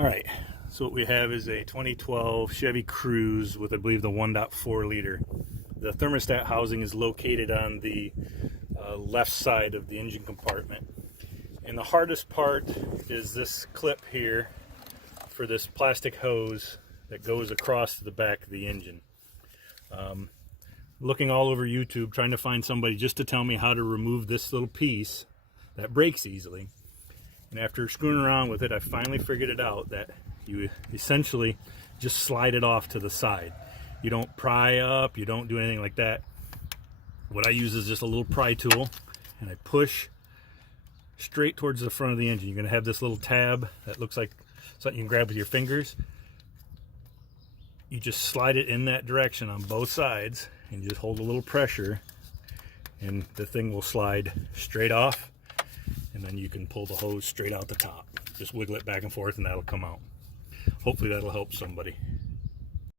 All right, so what we have is a 2012 Chevy Cruze with, I believe, the 1.4 liter. The thermostat housing is located on the left side of the engine compartment. And the hardest part is this clip here for this plastic hose that goes across the back of the engine. Looking all over YouTube, trying to find somebody just to tell me how to remove this little piece that breaks easily. And after screwing around with it, I finally figured it out that you essentially just slide it off to the side. You don't pry up, you don't do anything like that. What I use is just a little pry tool, and I push straight towards the front of the engine. You're gonna have this little tab that looks like something you can grab with your fingers. You just slide it in that direction on both sides, and you just hold a little pressure, and the thing will slide straight off. And then you can pull the hose straight out the top. Just wiggle it back and forth and that'll come out. Hopefully that'll help somebody.